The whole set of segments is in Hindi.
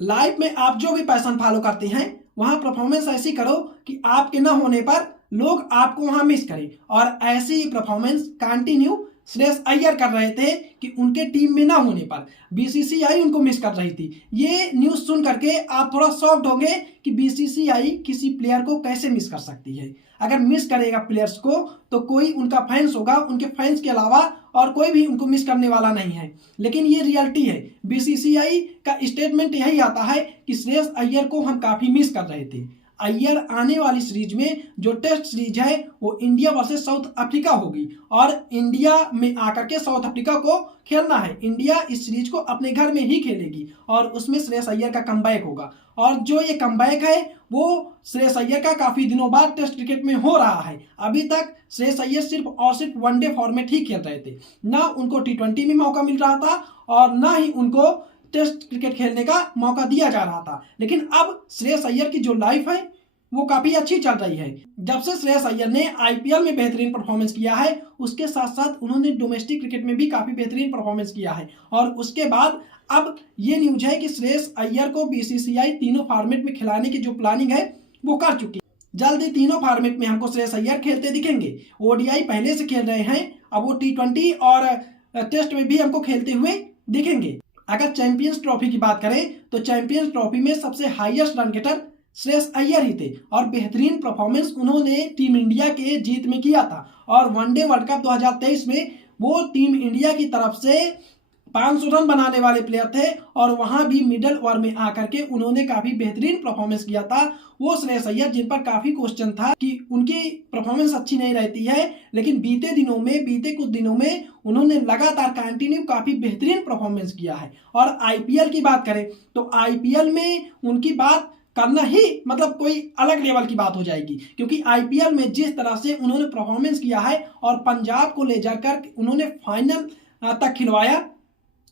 लाइफ में आप जो भी पैशन फॉलो करते हैं वहां परफॉर्मेंस ऐसी करो कि आपके ना होने पर लोग आपको वहां मिस करें। और ऐसी ही परफॉर्मेंस कंटिन्यू श्रेयस अय्यर कर रहे थे कि उनके टीम में ना होने पर बीसीसीआई उनको मिस कर रही थी। ये न्यूज सुन करके आप थोड़ा शॉक्ड होंगे कि बीसीसीआई किसी प्लेयर को कैसे मिस कर सकती है। अगर मिस करेगा प्लेयर्स को तो कोई उनका फैंस होगा, उनके फैंस के अलावा और कोई भी उनको मिस करने वाला नहीं है। लेकिन ये रियलिटी है, बीसीसीआई का स्टेटमेंट यही आता है कि श्रेयस अय्यर को हम काफी मिस कर रहे थे। अय्यर आने वाली सीरीज में जो टेस्ट सीरीज है वो इंडिया वर्सेस साउथ अफ्रीका होगी और इंडिया में आकर के साउथ अफ्रीका को खेलना है। इंडिया इस सीरीज को अपने घर में ही खेलेगी और उसमें श्रेयस अय्यर का कमबैक होगा। और जो ये कमबैक है वो श्रेयस अय्यर का काफी दिनों बाद टेस्ट क्रिकेट में हो रहा है। अभी तक श्रेयस अय्यर सिर्फ और सिर्फ वनडे फॉर्मेट ही खेल रहे थे, ना उनको टी20 में मौका मिल रहा था और ना ही उनको टेस्ट क्रिकेट खेलने का मौका दिया जा रहा था। लेकिन अब श्रेयस अय्यर की जो लाइफ है वो काफी अच्छी चल रही है। जब से श्रेयस अय्यर ने आईपीएल में बेहतरीन परफॉर्मेंस किया है उसके साथ साथ उन्होंने डोमेस्टिक क्रिकेट में भी काफी बेहतरीन परफॉर्मेंस किया है। और उसके बाद अब ये न्यूज है कि श्रेयस अय्यर को बीसीसीआई तीनों फॉर्मेट में खिलाने की जो प्लानिंग है वो कर चुकी है। जल्द ही तीनों फॉर्मेट में हमको श्रेयस अय्यर खेलते दिखेंगे। ओडीआई पहले से खेल रहे हैं, अब वो टी20 और टेस्ट में भी हमको खेलते हुए दिखेंगे। अगर चैंपियंस ट्रॉफी की बात करें तो चैंपियंस ट्रॉफी में सबसे highest run getter Shreyas Iyer ही थे और बेहतरीन परफॉर्मेंस उन्होंने टीम इंडिया के जीत में किया था। और वनडे वर्ल्ड कप 2023 में वो टीम इंडिया की तरफ से 500 रन बनाने वाले प्लेयर थे और वहां भी मिडल ओवर में आकर के उन्होंने काफी बेहतरीन परफॉर्मेंस किया था। वो श्रेयस अय्यर जिन पर काफी क्वेश्चन था कि उनकी परफॉर्मेंस अच्छी नहीं रहती है, लेकिन बीते कुछ दिनों में उन्होंने लगातार कंटिन्यू काफी बेहतरीन परफॉर्मेंस किया है। और आईपीएल की बात करें तो आईपीएल में उनकी बात करना ही मतलब कोई अलग लेवल की बात हो जाएगी, क्योंकि आईपीएल में जिस तरह से उन्होंने परफॉर्मेंस किया है और पंजाब को ले जाकर उन्होंने फाइनल तक खिलवाया।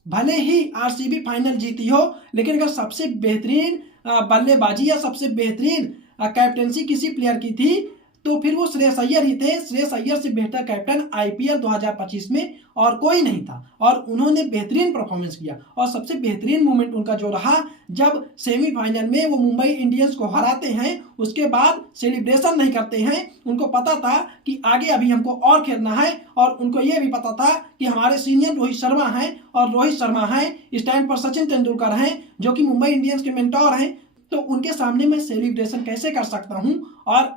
भले ही आरसीबी फाइनल जीती हो, लेकिन अगर सबसे बेहतरीन बल्लेबाजी या सबसे बेहतरीन कैप्टेंसी किसी प्लेयर की थी तो फिर वो श्रेयस अय्यर ही थे। श्रेयस अय्यर से बेहतर कैप्टन आईपीएल 2025 में और कोई नहीं था और उन्होंने बेहतरीन परफॉर्मेंस किया। और सबसे बेहतरीन मोमेंट उनका जो रहा जब सेमीफाइनल में वो मुंबई इंडियंस को हराते हैं, उसके बाद सेलिब्रेशन नहीं करते हैं। उनको पता था कि आगे अभी हमको और खेलना है और उनको ये भी पता था कि हमारे सीनियर रोहित शर्मा हैं और रोहित शर्मा हैं स्टैंड पर सचिन तेंदुलकर हैं जो कि मुंबई इंडियंस के मेंटोर हैं, तो उनके सामने मैं सेलिब्रेशन कैसे कर सकता हूं। और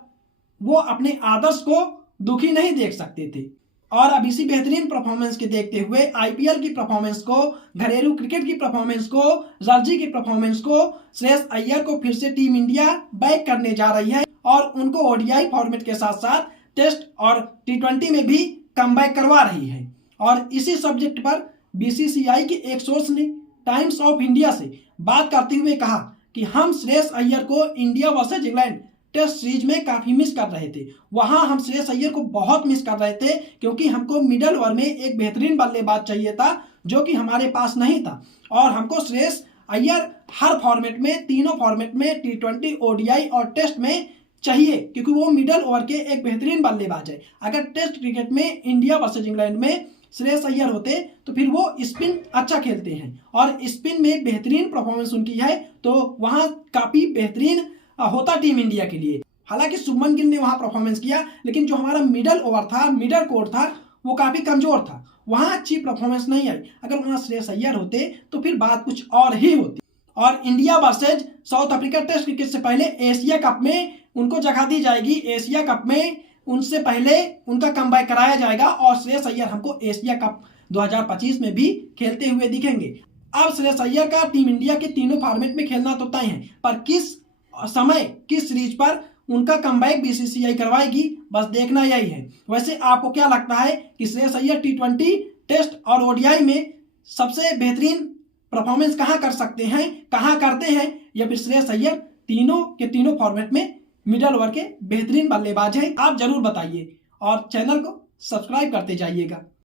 वो अपने आदर्श को दुखी नहीं देख सकते थे। और अब इसी बेहतरीन परफॉर्मेंस के देखते हुए आईपीएल की परफॉर्मेंस को, घरेलू क्रिकेट की परफॉर्मेंस को, रणजी की परफॉर्मेंस को श्रेयस अय्यर को फिर से टीम इंडिया बैक करने जा रही है और उनको ओडीआई फॉर्मेट के साथ साथ टेस्ट और टी20 में भी कमबैक करवा रही है। और इसी सब्जेक्ट पर बीसीसीआई के एक सोर्स ने टाइम्स ऑफ इंडिया से बात करते हुए कहा कि हम श्रेयस अय्यर को India versus England test series में काफी मिस कर रहे थे। वहां हम श्रेयस अय्यर को बहुत मिस कर रहे थे क्योंकि हमको मिडल ओवर में एक बेहतरीन बल्लेबाज चाहिए था जो कि हमारे पास नहीं था। और हमको श्रेयस अय्यर हर फॉर्मेट में, तीनों फॉर्मेट में, टी20, ओडीआई और टेस्ट में चाहिए क्योंकि वो मिडल ओवर के एक बेहतरीन बल्लेबाज है। अगर टेस्ट क्रिकेट में इंडिया वर्सेज इंग्लैंड में श्रेयस अय्यर होते तो फिर वो स्पिन अच्छा खेलते हैं और स्पिन में बेहतरीन परफॉर्मेंस उनकी है तो वहां काफी बेहतरीन होता टीम इंडिया के लिए। हालांकि शुभमन गिल ने वहां परफॉर्मेंस किया, लेकिन जो हमारा मिडल ओवर था, मिडल कोर था, वो काफी कमजोर था, वहां अच्छी परफॉर्मेंस नहीं आई। अगर वहां श्रेयस अय्यर होते तो फिर बात कुछ और ही होती। और India versus South Africa test cricket से पहले एशिया कप में उनको जगह दी जाएगी। एशिया कप में उनसे पहले उनका कमबैक कराया जाएगा और श्रेयस अय्यर हमको एशिया कप 2025 में भी खेलते हुए दिखेंगे। अब श्रेयस अय्यर का टीम इंडिया के तीनों फॉर्मेट में खेलना तो तय है, पर किस समय, किस सीरीज पर उनका कमबैक बीसीसीआई करवाएगी, बस देखना यही है। वैसे आपको क्या लगता है कि श्रेयस अय्यर टी20, टेस्ट और ओडीआई में सबसे बेहतरीन परफॉर्मेंस कहां कर सकते हैं, कहां करते हैं, या फिर श्रेयस अय्यर तीनों के तीनों फॉर्मेट में मिडल ओवर के बेहतरीन बल्लेबाज हैं? आप जरूर बताइए और चैनल को सब्सक्राइब करते जाइएगा।